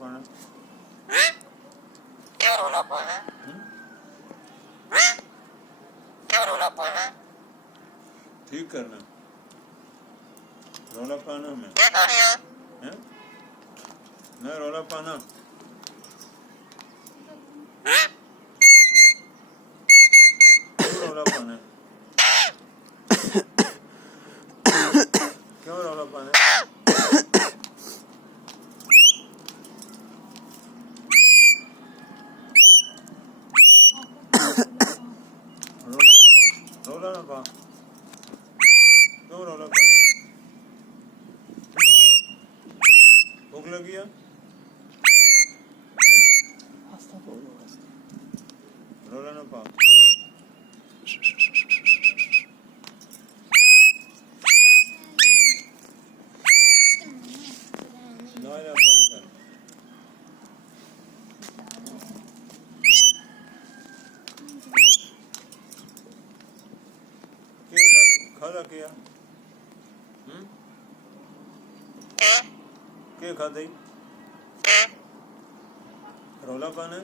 पाना? क्यों रौला पाना? क्यों रौला पाना? ठीक करना, रौला पाना में क्या कर रहे हो? हैं? मैं रौला पाना क्यों रौला पाना? क्यों रौला पाना? रौला ना पा, क्यों रौला पाना? भूख लगी है? रौला ना पा। ना पाया कर। खादा किया? के खादे? रौला पाना है?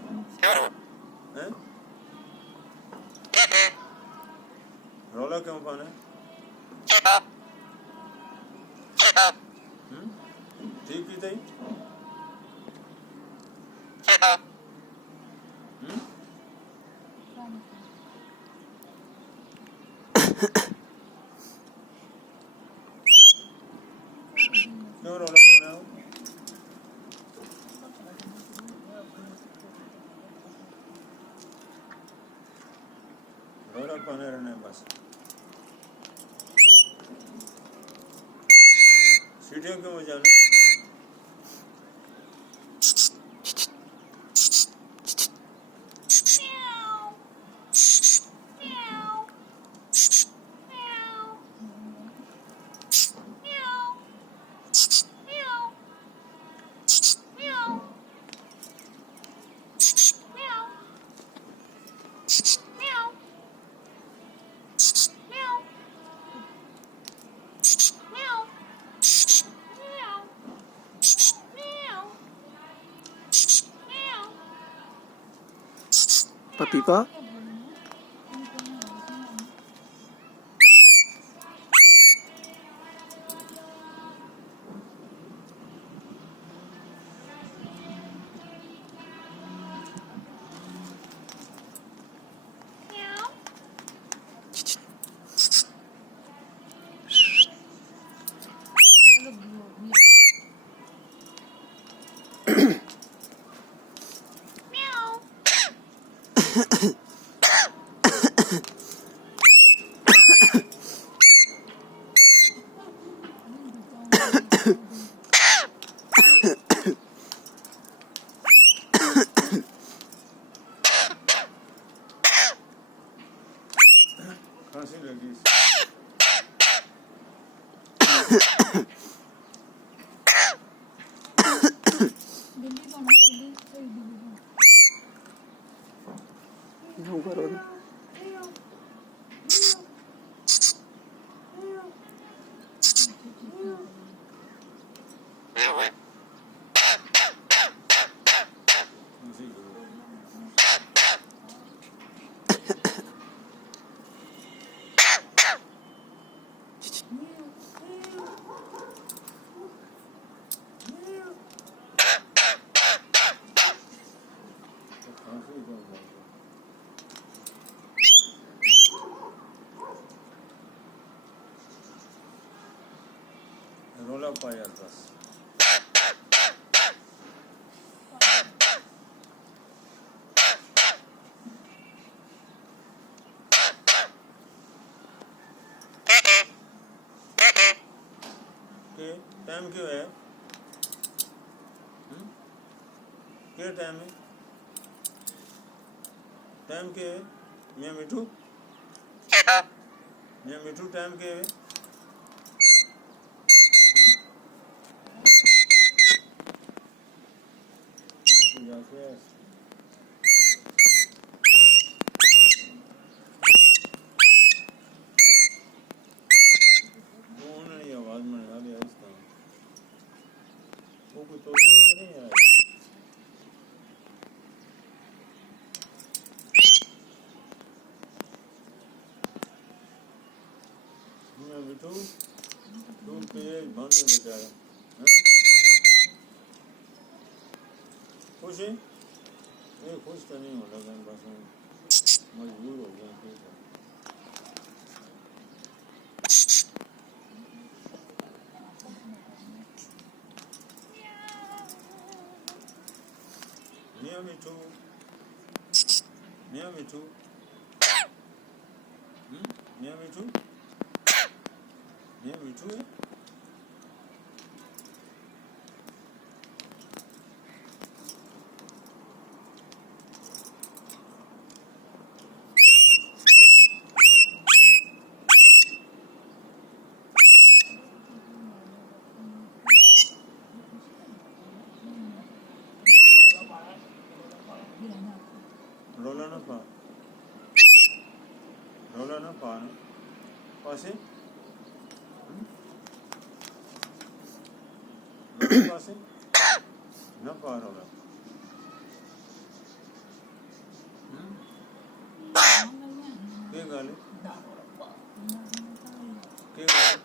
रौला क्यों पाना है? ठीक की थी? क्यों रौला पाना हो? रौला पाना रहना है बस। सीटियों क्यों बजाना? पपीता खांसी लगी। रौला पाया बस। के टाइम क्यों है? क्या टाइम है? टाइम के है? मियाँ मिठू? मियाँ मिठू टाइम के है? Gracias. आवाज में आ गया इसका वो कुछ तो नहीं है। ਮਿੱਠੂ ਤੂੰ ਤੇਜ ਬੰਦੇ ਵਿਚਾਰਾ ਹੈ खुश है ये खुश तो नहीं हो लगा बस मजबूर हो गया ठीक है मियाँ मिठू मियाँ मिठू मियाँ मिठू मियाँ मिठू है रोला ना पा पासे रोला पासे ना पा रोला के गाले के गाले